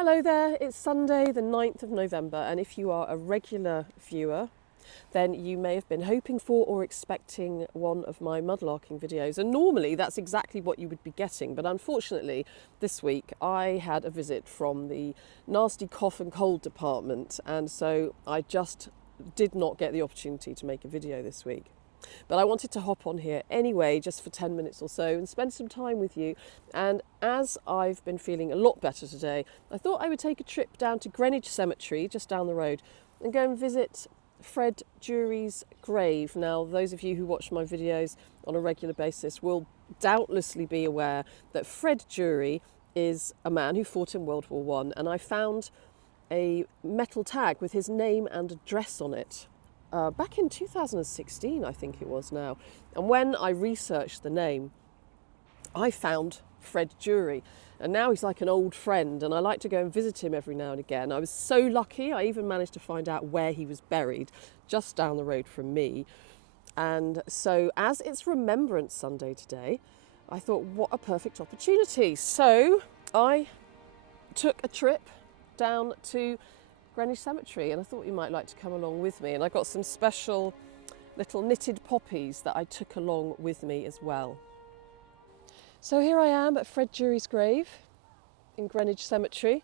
Hello there, it's Sunday the 9th of November, and if you are a regular viewer, then you may have been hoping for or expecting one of my mudlarking videos. And normally that's exactly what you would be getting, but unfortunately this week I had a visit from the nasty cough and cold department, and so I just did not get the opportunity to make a video this week. But I wanted to hop on here anyway, just for 10 minutes or so, and spend some time with you. And as I've been feeling a lot better today, I thought I would take a trip down to Greenwich Cemetery, just down the road, and go and visit Fred Jury's grave. Now, those of you who watch my videos on a regular basis will doubtlessly be aware that Fred Jury is a man who fought in World War One, and I found a metal tag with his name and address on it. Back in 2016, I think it was now. And when I researched the name, I found Fred Jury. And now he's like an old friend, and I like to go and visit him every now and again. I was so lucky, I even managed to find out where he was buried, just down the road from me. And so, as it's Remembrance Sunday today, I thought, what a perfect opportunity. So, I took a trip down to Greenwich Cemetery, and I thought you might like to come along with me, and I got some special little knitted poppies that I took along with me as well. So here I am at Fred Jury's grave in Greenwich Cemetery.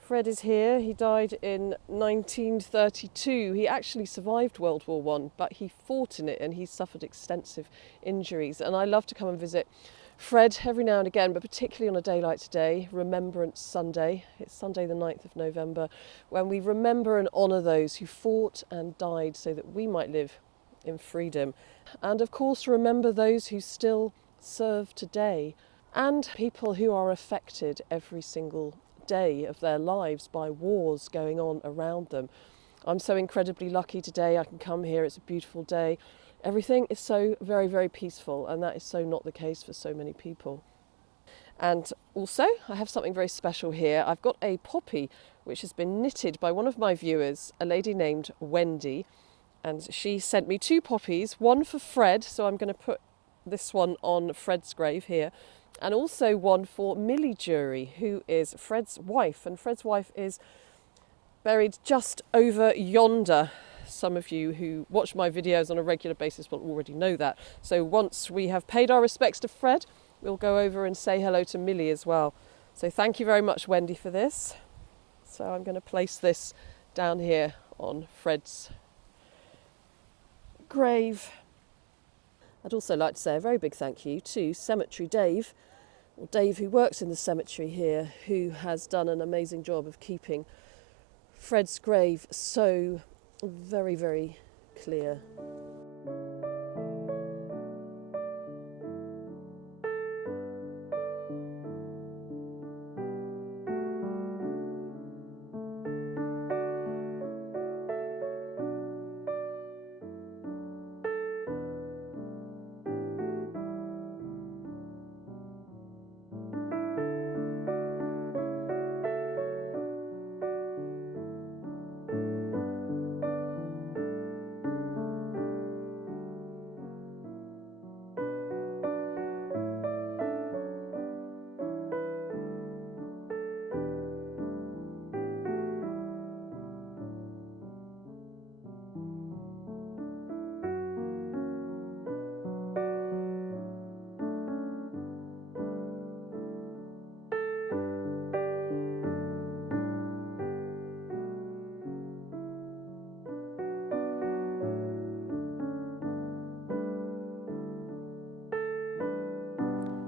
Fred is here. He died in 1932. He actually survived World War One, but he fought in it and he suffered extensive injuries, and I love to come and visit Fred every now and again, but particularly on a day like today, Remembrance Sunday. It's Sunday the 9th of November, when we remember and honour those who fought and died so that we might live in freedom. And of course remember those who still serve today, and people who are affected every single day of their lives by wars going on around them. I'm so incredibly lucky today. I can come here, it's a beautiful day. Everything is so very, very peaceful, and that is so not the case for so many people. And also, I have something very special here. I've got a poppy which has been knitted by one of my viewers, a lady named Wendy, and she sent me two poppies, one for Fred, so I'm going to put this one on Fred's grave here, and also one for Millie Jury, who is Fred's wife, and Fred's wife is buried just over yonder. Some of you who watch my videos on a regular basis will already know that. So once we have paid our respects to Fred, we'll go over and say hello to Millie as well. So thank you very much, Wendy, for this. So I'm going to place this down here on Fred's grave. I'd also like to say a very big thank you to Cemetery Dave, or Dave who works in the cemetery here, who has done an amazing job of keeping Fred's grave so very, very clear.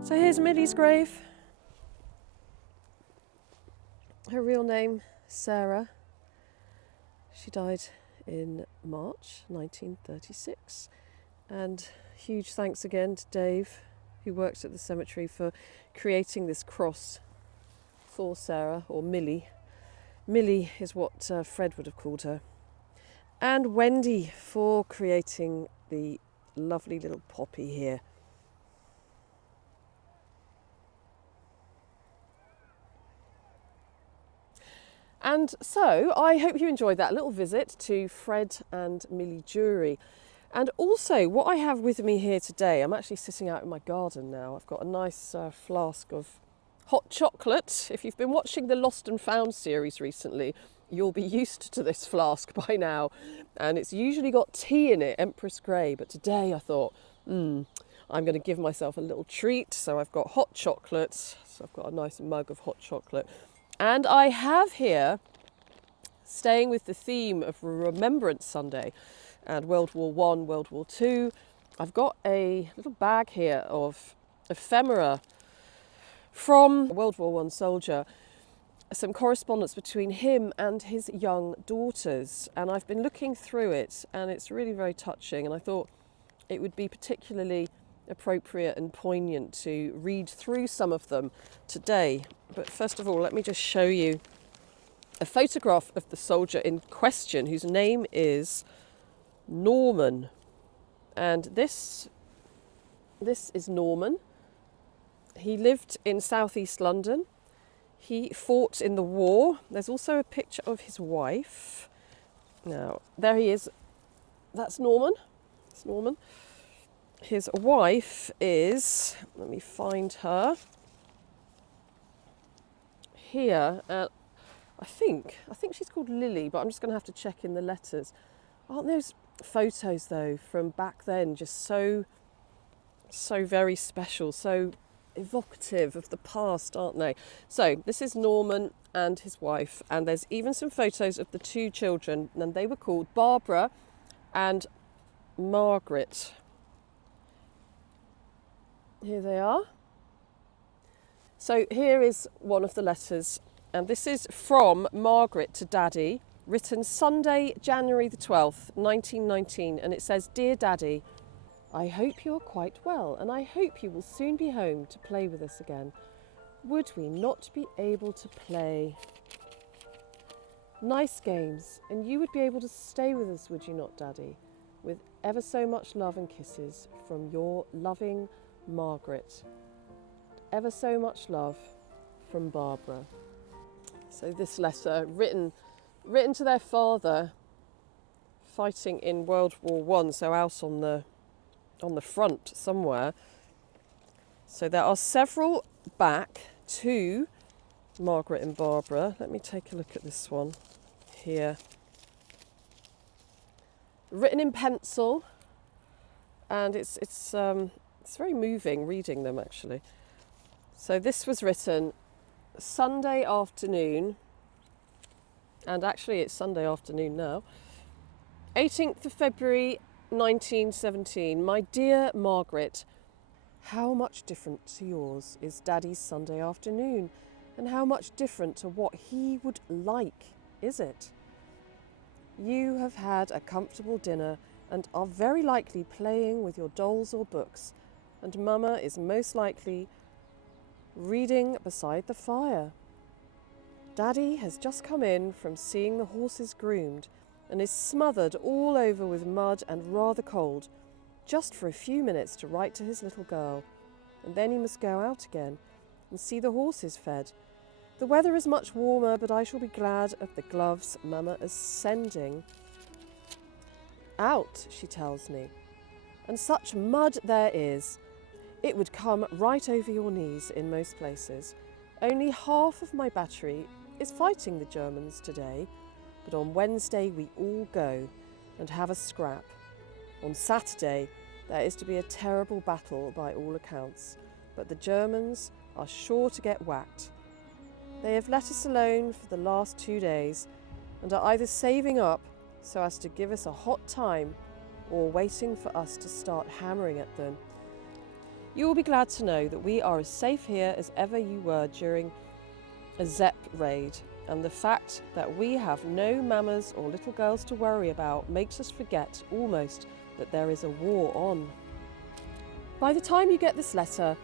So here's Millie's grave. Her real name, Sarah. She died in March 1936. And huge thanks again to Dave, who works at the cemetery, for creating this cross for Sarah, or Millie. Millie is what Fred would have called her. And Wendy for creating the lovely little poppy here. And so I hope you enjoyed that little visit to Fred and Millie Jury. And also what I have with me here today, I'm actually sitting out in my garden now. I've got a nice flask of hot chocolate. If you've been watching the Lost and Found series recently, you'll be used to this flask by now. And it's usually got tea in it, Empress Grey. But today I thought, I'm going to give myself a little treat. So I've got hot chocolate. So I've got a nice mug of hot chocolate. And I have here, staying with the theme of Remembrance Sunday and World War I, World War II, I've got a little bag here of ephemera from a World War I soldier, some correspondence between him and his young daughters. And I've been looking through it, and it's really very touching. And I thought it would be particularly appropriate and poignant to read through some of them today. But first of all, let me just show you a photograph of the soldier in question, whose name is Norman. And this is Norman. He lived in southeast London. He fought in the war. There's also a picture of his wife. Now, there he is. That's Norman. It's Norman. His wife is, let me find her here. I think she's called Lily, but I'm just going to have to check in the letters. Aren't those photos, though, from back then just so very special, so evocative of the past, aren't they? So this is Norman and his wife, and there's even some photos of the two children, and they were called Barbara and Margaret. Here they are. So here is one of the letters, and this is from Margaret to Daddy, written Sunday, January the 12th, 1919, and it says, "Dear Daddy, I hope you're quite well, and I hope you will soon be home to play with us again. Would we not be able to play nice games, and you would be able to stay with us, would you not, Daddy? With ever so much love and kisses from your loving Margaret. Ever so much love from Barbara." So this letter, written to their father, fighting in World War I, so out on the front somewhere. So there are several back to Margaret and Barbara. Let me take a look at this one here. Written in pencil, and it's very moving reading them, actually. So this was written Sunday afternoon, and actually it's Sunday afternoon now, 18th of February 1917. My dear Margaret, how much different to yours is Daddy's Sunday afternoon, and how much different to what he would like, is it? You have had a comfortable dinner and are very likely playing with your dolls or books, and Mama is most likely reading beside the fire. Daddy has just come in from seeing the horses groomed and is smothered all over with mud and rather cold, just for a few minutes to write to his little girl, and then he must go out again and see the horses fed. The weather is much warmer, but I shall be glad of the gloves Mama is sending out, she tells me. And such mud there is. It would come right over your knees in most places. Only half of my battery is fighting the Germans today, but on Wednesday we all go and have a scrap. On Saturday there is to be a terrible battle by all accounts, but the Germans are sure to get whacked. They have let us alone for the last 2 days and are either saving up so as to give us a hot time or waiting for us to start hammering at them. You will be glad to know that we are as safe here as ever you were during a Zepp raid, and the fact that we have no mamas or little girls to worry about makes us forget almost that there is a war on. By the time you get this letter,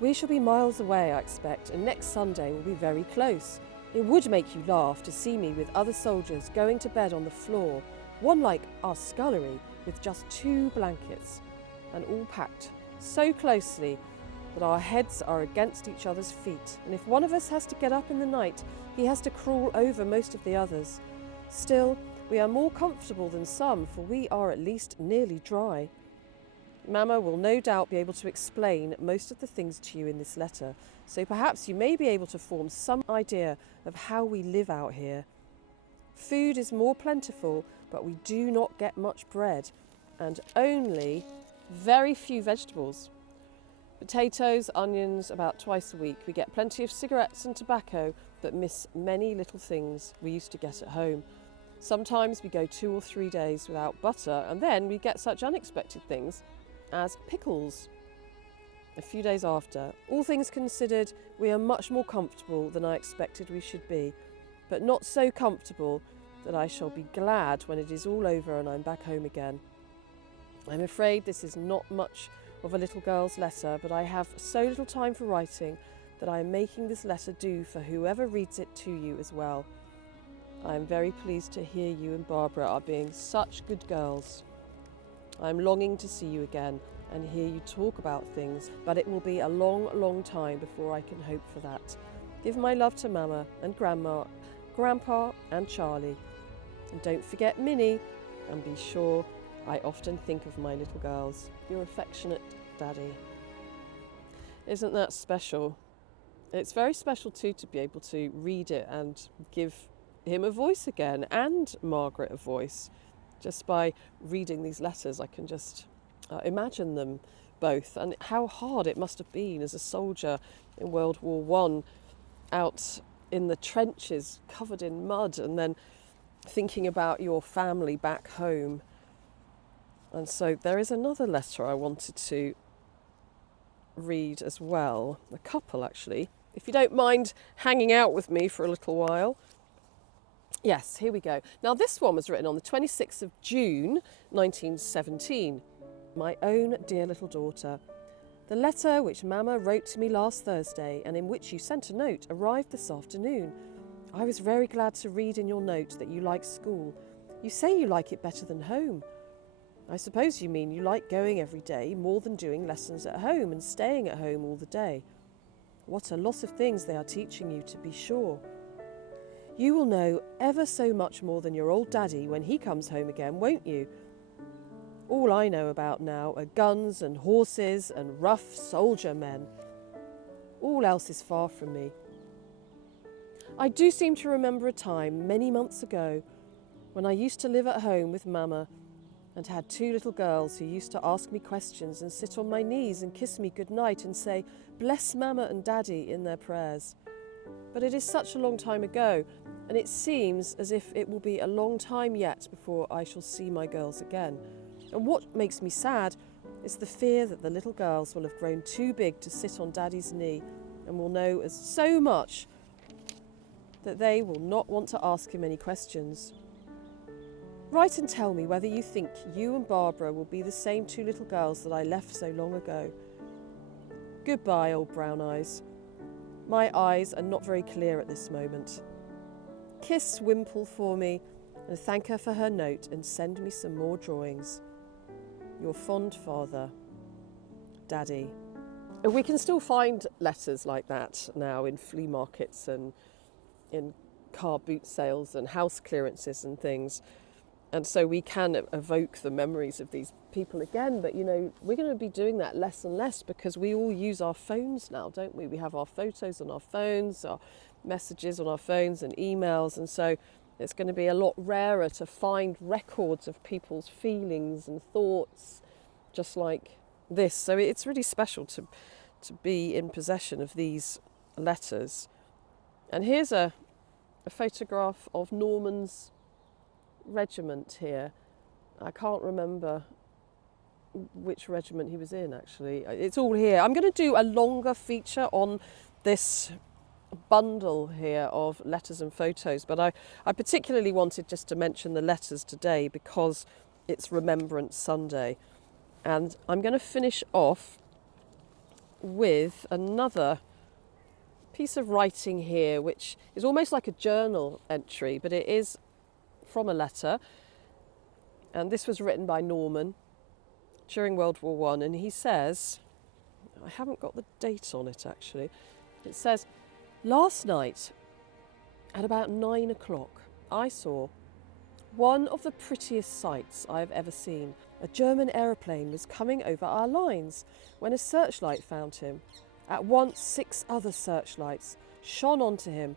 we shall be miles away, I expect, and next Sunday will be very close. It would make you laugh to see me with other soldiers going to bed on the floor, one like our scullery, with just 2 blankets, and all packed so closely that our heads are against each other's feet, and if one of us has to get up in the night, he has to crawl over most of the others. Still, we are more comfortable than some, for we are at least nearly dry. Mama will no doubt be able to explain most of the things to you in this letter, so perhaps you may be able to form some idea of how we live out here. Food is more plentiful, but we do not get much bread, and only very few vegetables. Potatoes, onions, about twice a week. We get plenty of cigarettes and tobacco, but miss many little things we used to get at home. Sometimes we go 2 or 3 days without butter, and then we get such unexpected things as pickles a few days after. All things considered, we are much more comfortable than I expected we should be, but not so comfortable that I shall be glad when it is all over and I'm back home again. I'm afraid this is not much of a little girl's letter, but I have so little time for writing that I am making this letter do for whoever reads it to you as well. I am very pleased to hear you and Barbara are being such good girls. I am longing to see you again and hear you talk about things, but it will be a long, long time before I can hope for that. Give my love to Mama and Grandma, Grandpa and Charlie. And don't forget Minnie, and be sure I often think of my little girls. Your affectionate Daddy. Isn't that special? It's very special too to be able to read it and give him a voice again, and Margaret a voice. Just by reading these letters, I can just imagine them both, and how hard it must have been as a soldier in World War One, out in the trenches covered in mud, and then thinking about your family back home. And so there is another letter I wanted to read as well, a couple actually, if you don't mind hanging out with me for a little while. Yes, here we go. Now this one was written on the 26th of June 1917. My own dear little daughter. The letter which Mama wrote to me last Thursday and in which you sent a note arrived this afternoon. I was very glad to read in your note that you like school. You say you like it better than home. I suppose you mean you like going every day more than doing lessons at home and staying at home all the day. What a lot of things they are teaching you, to be sure. You will know ever so much more than your old daddy when he comes home again, won't you? All I know about now are guns and horses and rough soldier men. All else is far from me. I do seem to remember a time many months ago when I used to live at home with Mama and had 2 little girls who used to ask me questions and sit on my knees and kiss me good night and say, "Bless Mama and Daddy" in their prayers. But it is such a long time ago, and it seems as if it will be a long time yet before I shall see my girls again. And what makes me sad is the fear that the little girls will have grown too big to sit on Daddy's knee and will know as so much that they will not want to ask him any questions. Write and tell me whether you think you and Barbara will be the same 2 little girls that I left so long ago. Goodbye, old brown eyes. My eyes are not very clear at this moment. Kiss Wimple for me and thank her for her note and send me some more drawings. Your fond father, Daddy. We can still find letters like that now in flea markets and in car boot sales and house clearances and things. And so we can evoke the memories of these people again. But, you know, we're going to be doing that less and less because we all use our phones now, don't we? We have our photos on our phones, our messages on our phones and emails. And so it's going to be a lot rarer to find records of people's feelings and thoughts just like this. So it's really special to be in possession of these letters. And here's a photograph of Norman's regiment here. I can't remember which regiment he was in actually. It's all here. I'm going to do a longer feature on this bundle here of letters and photos, but I particularly wanted just to mention the letters today because it's Remembrance Sunday. And I'm going to finish off with another piece of writing here, which is almost like a journal entry, but it is from a letter, and this was written by Norman during World War One, and he says, I haven't got the date on it actually, it says, "Last night at about 9 o'clock I saw one of the prettiest sights I have ever seen. A German aeroplane was coming over our lines when a searchlight found him. At once 6 other searchlights shone onto him,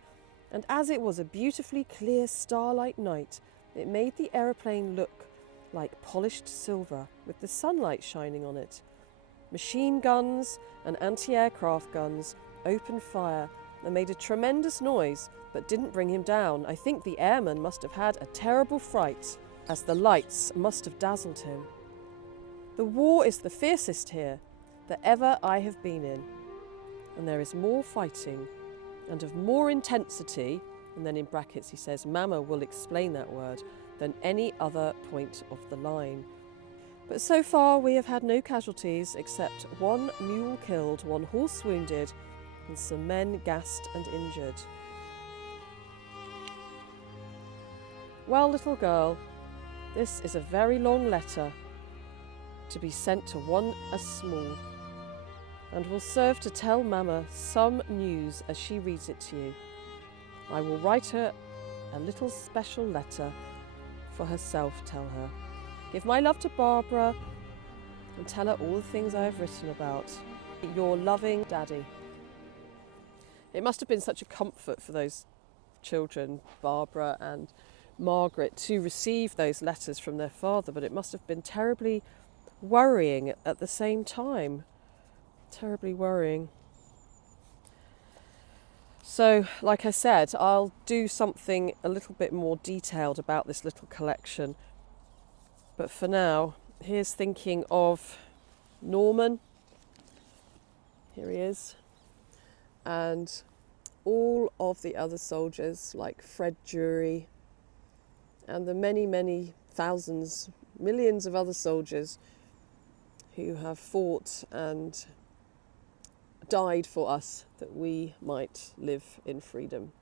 and as it was a beautifully clear starlight night, it made the aeroplane look like polished silver with the sunlight shining on it. Machine guns and anti-aircraft guns opened fire and made a tremendous noise, but didn't bring him down. I think the airman must have had a terrible fright, as the lights must have dazzled him. The war is the fiercest here that ever I have been in, and there is more fighting and of more intensity, and then in brackets he says, Mama will explain that word, than any other point of the line. But so far we have had no casualties except 1 mule killed, 1 horse wounded, and some men gassed and injured. Well, little girl, this is a very long letter to be sent to one as small, and will serve to tell Mama some news as she reads it to you. I will write her a little special letter for herself, tell her. Give my love to Barbara and tell her all the things I have written about. Your loving Daddy. It must have been such a comfort for those children, Barbara and Margaret, to receive those letters from their father, but it must have been terribly worrying at the same time. Terribly worrying. So, like I said, I'll do something a little bit more detailed about this little collection. But for now, here's thinking of Norman. Here he is. And all of the other soldiers, like Fred Drury, and the many, many thousands, millions of other soldiers who have fought and died for us that we might live in freedom.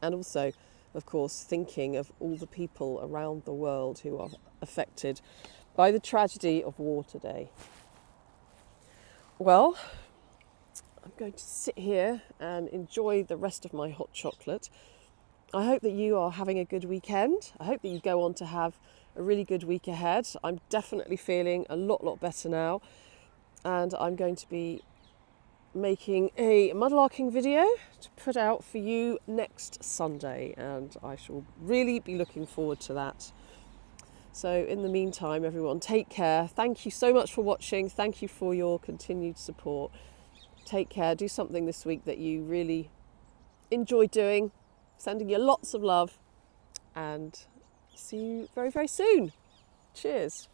And also, of course, thinking of all the people around the world who are affected by the tragedy of war today. Well, I'm going to sit here and enjoy the rest of my hot chocolate. I hope that you are having a good weekend. I hope that you go on to have a really good week ahead. I'm definitely feeling a lot better now, and I'm going to be making a mudlarking video to put out for you next Sunday, and I shall really be looking forward to that. So in the meantime, everyone, take care. Thank you so much for watching. Thank you for your continued support. Take care. Do something this week that you really enjoy doing. Sending you lots of love, and see you very, very soon. Cheers.